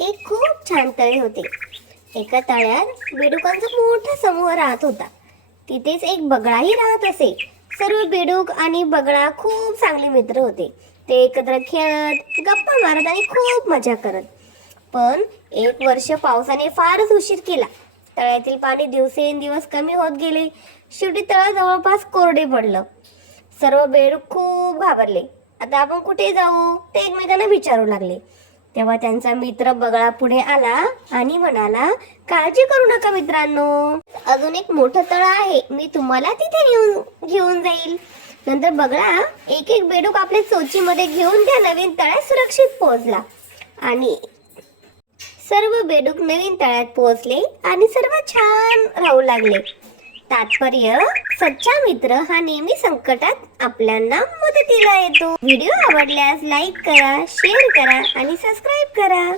एक खूप छान तळे होते. एका तळ्यात बेडुकांचा मोठा समूह राहत होता. तिथेच एक बगळाही राहत असे. सर्व बेडूक आणि बगळा खूप चांगले मित्र होते. ते एकत्र खेळत गप्पा मारत आणि खूप मजा करत. पण एक वर्ष पावसाने फारच उशीर केला. तळ्यातील पाणी दिवसेंदिवस कमी होत गेले. शेवटी तळ जवळपास कोरडे पडलं. सर्व बेडूक खूप घाबरले. आता आपण कुठे जाऊ ते एकमेकांना विचारू लागले. तेव्हा त्यांचा मित्र बगळा पुढे आला आणि म्हणाला काळजी करू नका मित्रांनो. अजून एक मोठं तळ आहे. मी तुम्हाला तिथे नेऊन घेऊन जाईल. नंतर बगळा एक एक बेडूक आपल्या चोचीमध्ये घेऊन त्या नवीन तळ्यात सुरक्षित पोहोचला. आणि सर्व बेडूक नवीन तळ्यात पोहोचले आणि सर्व छान राहू लागले. तात्पर्य सच्चा मित्र हा नेहमी संकटात आपल्याला मदतीला येतो. व्हिडिओ आवडल्यास लाईक करा शेअर करा आणि सबस्क्राईब करा.